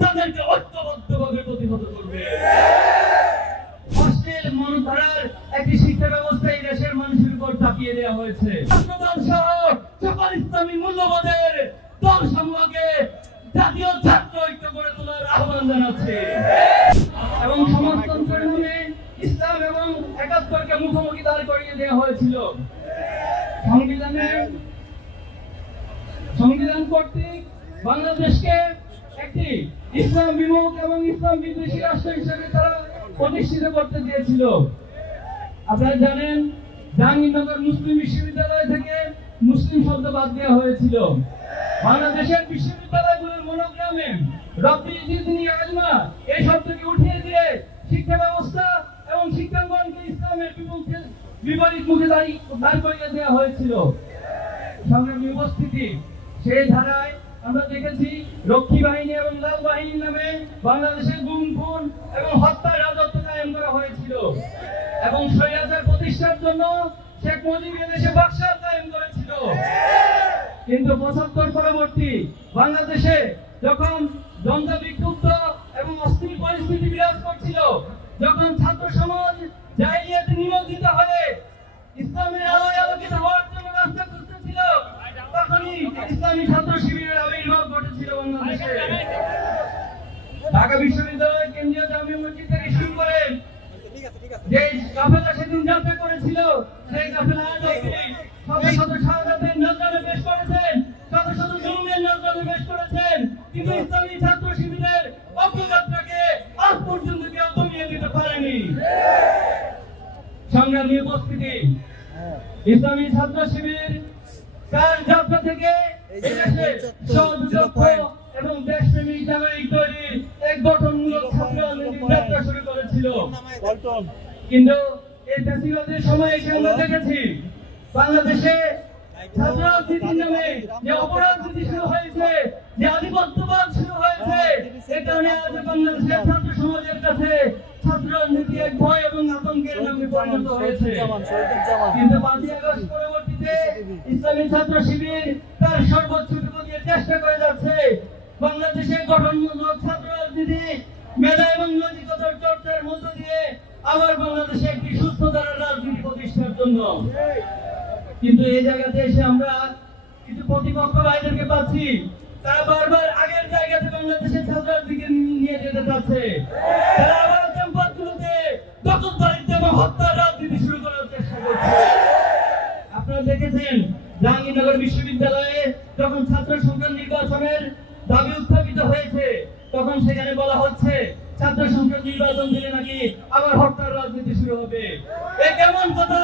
তাদেরকে ঐক্যবদ্ধভাবে প্রতিহত করবে। অশ্লীল মনোধারার একটি শিক্ষা ব্যবস্থা এই দেশের মানুষের উপর চাপিয়ে দেওয়া হয়েছে। ছাত্রদল সহ সকল ইসলামী মূল্যবোধের দল সমূহকে জাতীয় ছাত্র ঐক্য গড়ে তোলার আহ্বান জানাচ্ছে এবং সমাজতন্ত্রের নামে ইসলাম এবং একাত্তরকে মুখোমুখি দাঁড় করিয়ে দেওয়া হয়েছিল। সংবিধান কর্তৃক বাংলাদেশকে একটি ইসলাম বিমুখ এবং ইসলাম বিদ্বেষী রাষ্ট্র হিসেবে তারা প্রতিষ্ঠিত করতে দিয়েছিল। আপনারা জানেন, জাহাঙ্গীরনগর মুসলিম বিশ্ববিদ্যালয় থেকে মুসলিম শব্দ বাদ দেওয়া হয়েছিল। বাংলাদেশের বিশ্ববিদ্যালয়গুলোর মনোগ্রামে রব্বি জিদনি ইলমা এই শব্দকে উঠিয়ে দিয়ে শিক্ষা ব্যবস্থা এবং শিক্ষাঙ্গনকে ইসলামের বিপরীত মুখে দাঁড় করিয়ে দেওয়া হয়েছিল। সংগ্রামী উপস্থিতি, সেই ধারায় আমরা দেখেছি রক্ষী বাহিনী এবং লাল বাহিনীর নামে বাংলাদেশের গুম খুন এবং হত্যার রাজত্ব কায়েম করা হয়েছিল এবং স্বৈরাচার প্রতিষ্ঠার জন্য শেখ মুজিব এদেশে বাকশাল কায়েম করেছিল। কিন্তু ৭৫ পরবর্তী বাংলাদেশে যখন দ্বন্দ্ব বিক্ষুব্ধ এবং অস্থির পরিস্থিতি বিরাজ করছিল, যখন ছাত্র সমাজ জাহিলিয়াতে নিমজ্জিত হয়ে ইসলামের আলোয় আলোকিত হওয়ার জন্য রাস্তা খুঁজতেছিল, তখনই ইসলামী ছাত্র শিবিরের আবির্ভাব ঘটেছিল বাংলাদেশে। ঢাকা বিশ্ববিদ্যালয়ের কেন্দ্রীয় জামে মসজিদ থেকে শুরু করে যে কাফেলা সেদিন যাত্রা করেছিল, সেই কাফেলা আজ অবধি শত শত শাহাদাতের নজরে পেশ করেছেন, শত শত জুলুমের নজরে পেশ করেছেন, কিন্তু ইসলামী ছাত্র শিবিরের অগ্রযাত্রাকে আজ পর্যন্ত কেউ দমিয়ে দিতে পারেনি। সংগ্রামী উপস্থিতি, ইসলামী ছাত্র শিবির তার যাত্রা থেকে এদেশে সহযোগ্য এবং দেশপ্রেমিক নাগরিক তৈরির এক গঠনমূলক ছাত্র আন্দোলনের যাত্রা শুরু করেছিল। কিন্তু এই ফ্যাসিবাদের সময় এসে আমরা দেখেছি বাংলাদেশে ছাত্র রাজনীতির নামে যে অপরাজনীতি শুরু হয়েছে, যে আধিপত্যবাদ শুরু হয়েছে, এ কারণে আজ বাংলাদেশের ছাত্র সমাজের কাছে ছাত্র রাজনীতি এক ভয় এবং আতঙ্কের নামে পরিণত হয়েছে। কিন্তু ৫ই আগস্ট পরবর্তীতে ইসলামী ছাত্র শিবির তার সর্বোচ্চটুকু দিয়ে চেষ্টা করে যাচ্ছে বাংলাদেশের গঠনমূলক ছাত্র রাজনীতি মেধা এবং নৈতিকতার চর্চার মধ্য দিয়ে আবার বাংলাদেশে একটি সুস্থ ধারার রাজনীতি প্রতিষ্ঠার জন্য। কিন্তু এই জায়গাতে এসে আমরা কিছু প্রতিপক্ষ ভাইদেরকে পাচ্ছি, তারা বারবার আগের জায়গাতে বাংলাদেশের ছাত্র রাজনীতিকে নিয়ে যেতে চাচ্ছে। তারা আবার ক্যাম্পাসগুলোতে দখলদারিত্ব এবং হত্যার রাজনীতি শুরু করার চেষ্টা করছে। আপনারা দেখেছেন জাহাঙ্গীরনগর বিশ্ববিদ্যালয়ে যখন ছাত্র সংসদ নির্বাচনের দাবি উত্থাপিত হয়েছে, তখন সেখানে বলা হচ্ছে ছাত্র সংসদ নির্বাচন দিলে নাকি আবার হত্যার রাজনীতি শুরু হবে। এই কেমন কথা,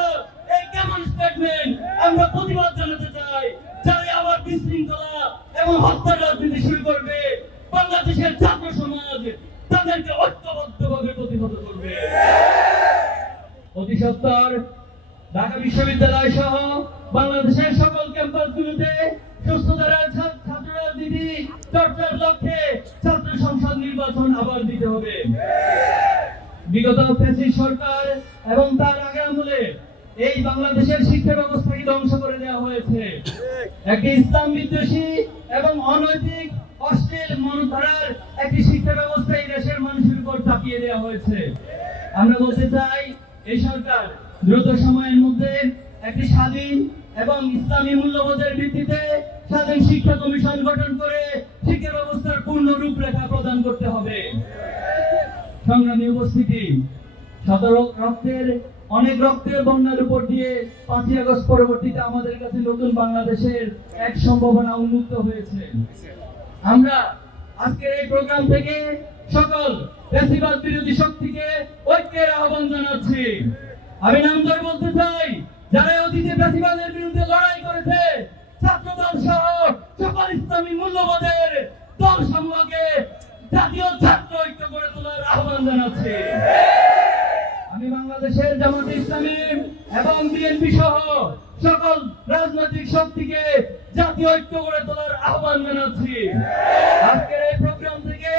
এই কেমন স্টেটমেন্ট? আমরা প্রতিবাদ জানাতে চাই, যারা আবার বিশৃঙ্খলা এবং হত্যার রাজনীতি শুরু করবে, বাংলাদেশের ছাত্র সমাজ তাদেরকে ঐক্যবদ্ধভাবে প্রতিহত করবে। অতি সত্বর ঢাকা বিশ্ববিদ্যালয় সহ বাংলাদেশের সকল ক্যাম্পাসগুলোতে সুস্থ ধারার ছাত্র রাজনীতি চর্চার লক্ষ্যে ছাত্র সংসদ নির্বাচন আবার দিতে হবে। বিগত ফ্যাসিস্ট সরকার এবং তার আগে আমলে এই বাংলাদেশের শিক্ষা ব্যবস্থাকে ধ্বংস করে দেওয়া হয়েছে। একটি ইসলাম বিদ্বেষী এবং অনৈতিক অশ্লীল মনোধারার একটি শিক্ষা ব্যবস্থা এই দেশের মানুষের উপর চাপিয়ে দেওয়া হয়েছে। আমরা বলতে চাই, এই সরকার দ্রুত সময়ের মধ্যে একটি স্বাধীন এবং ইসলামী মূল্যবোধের ভিত্তিতে স্বাধীন শিক্ষা কমিশন গঠন করে শিক্ষা ব্যবস্থার পূর্ণ রূপরেখা প্রদান করতে হবে। সংগ্রামী উপস্থিতি, অনেক রক্তের বন্যার উপর দিয়ে ৫ই আগস্ট পরবর্তীতে আমাদের কাছে নতুন বাংলাদেশের এক সম্ভাবনা উন্মুক্ত হয়েছে। আমরা আজকের এই প্রোগ্রাম থেকে সকল ফ্যাসিবাদ বিরোধী শক্তিকে ঐক্যের আহ্বান জানাচ্ছি। আমি নাম ধরে বলতে চাই, যারা অতীতে ফ্যাসিবাদের বিরুদ্ধে লড়াই করেছে, ছাত্রদল সহ সকল ইসলামী মূল্যবোধের দল সমূহকে জাতীয় ছাত্র ঐক্য গড়ে তোলার আহ্বান জানাচ্ছি। আমি বাংলাদেশের জামাতে ইসলামী এবং বিএনপি সহ সকল রাজনৈতিক শক্তিকে জাতীয় ঐক্য গড়ে তোলার আহ্বান জানাচ্ছি। আজকের এই প্রোগ্রাম থেকে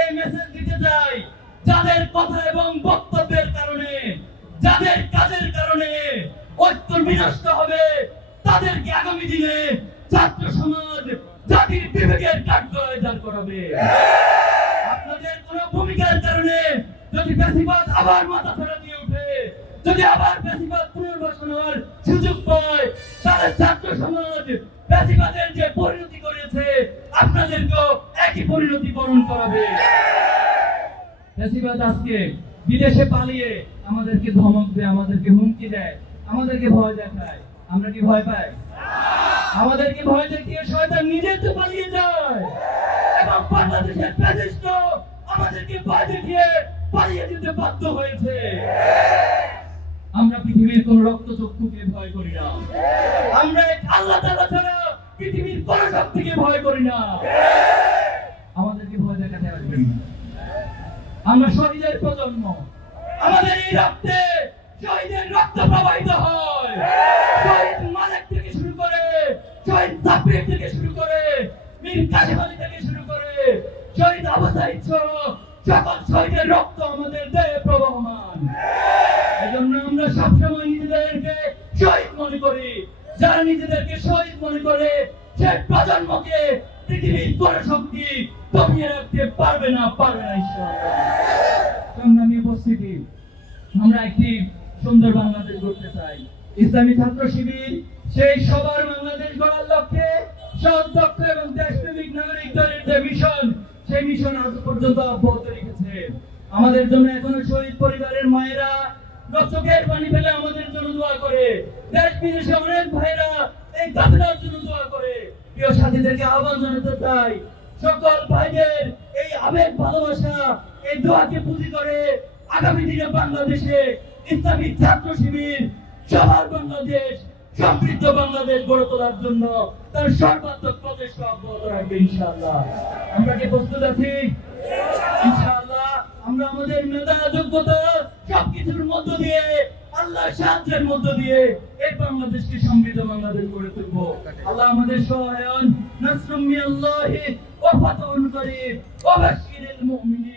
এই মেসেজ দিতে চাই, যাদের কথা এবং বক্তব্যের কারণে, যাদের কাজের কারণে ঐক্য বিনষ্ট হবে, তাদেরকে আগামী দিনে ছাত্র সমাজ জাতির বিবেকের কাঠগড়ায় দাঁড় করাবে। যদি ফ্যাসিবাদ আবার মাথা ধরে দিয়ে উঠে, যদি আবার ফ্যাসিবাদ পুনর্বাসন হওয়ার সুযোগ পায়, তাহলে ছাত্র সমাজ ফ্যাসিবাদের যে পরিণতি করেছে আপনাদেরকেও একই পরিণতি বরণ করাবে। ফ্যাসিবাদ আজকে বিদেশে পালিয়ে আমাদেরকে ধমক দেয়, আমাদেরকে হুমকি দেয়, আমাদেরকে ভয় দেখায়। আমরা কি ভয় পাই? আমাদেরকে ভয় দেখিয়ে শয়তান নিজে তো পালিয়ে যায়, এবং বাংলাদেশের ফ্যাসিস্ট আমাদেরকে ভয় দেখিয়ে পালিয়ে যেতে বাধ্য হয়েছে। আমরা পৃথিবীর কোন রক্তচক্ষুকে ভয় করি না, আমরা আল্লাহ তাআলা ছাড়া পৃথিবীর কোন শক্তিকে ভয় করি না। আমাদেরকে ভয় দেখাতে আসবেন না। আমরা শহীদের প্রজন্ম, আমাদের এই রক্তে শহীদের রক্ত প্রবাহিত হয়। শহীদ মালিক থেকে শুরু করে, শহীদ সাব্বির থেকে শুরু করে, মীর কাসেম আলী থেকে শুরু করে, শহীদ আবু সাঈদ সহ সকল শহীদের রক্ত আমাদের দেহে প্রবহমান। এজন্য আমরা সবসময় নিজেদেরকে শহীদ মনে করি। যারা নিজেদেরকে শহীদ মনে করে, সেই প্রজন্মকে পৃথিবীর কোন শক্তি দমিয়ে রাখতে পারবে না, ইনশাআল্লাহ। সংগ্রামী উপস্থিতি, আমরা একটি সুন্দর বাংলাদেশ গড়তে চাই। ইসলামী ছাত্র শিবির সেই সবার বাংলাদেশ গড়ার লক্ষ্যে সৎ, দক্ষ এবং দেশপ্রেমিক নাগরিক দলের যে মিশন, সেই মিশন আজ পর্যন্ত অব্যাহত রেখেছে। আমাদের জন্য এখনো শহীদ পরিবারের মায়েরা চোখের পানি ফেলে আমাদের জন্য দোয়া করে। দেশ বিদেশে অনেক ভাইরা এই কাফেলার জন্য দোয়া করে। প্রিয় সাথীদেরকে আহ্বান জানাতে চাই, সকল ভাইদের এই আবেগ, ভালোবাসা, এই দোয়াকে পুঁজি করে আগামী দিনে বাংলাদেশে ইসলামী ছাত্র শিবির সবার বাংলাদেশ, সমৃদ্ধ বাংলাদেশ গড়ে তোলার জন্য তার সর্বাত্মক প্রচেষ্টা অব্যাহত রাখবে ইনশাআল্লাহ। আমরা কি প্রস্তুত আছি? ইনশাআল্লাহ আমরা আমাদের মেধা, যোগ্যতা সবকিছুর মধ্য দিয়ে, আল্লাহর সাহায্যের মধ্য দিয়ে এই বাংলাদেশকে সমৃদ্ধ বাংলাদেশ গড়ে তুলব। আল্লাহ আমাদের সহায় হন। নাসরুম মিনাল্লাহি ওয়া ফাতহুন করিম ওয়া বাশশিরিল মুমিনিন।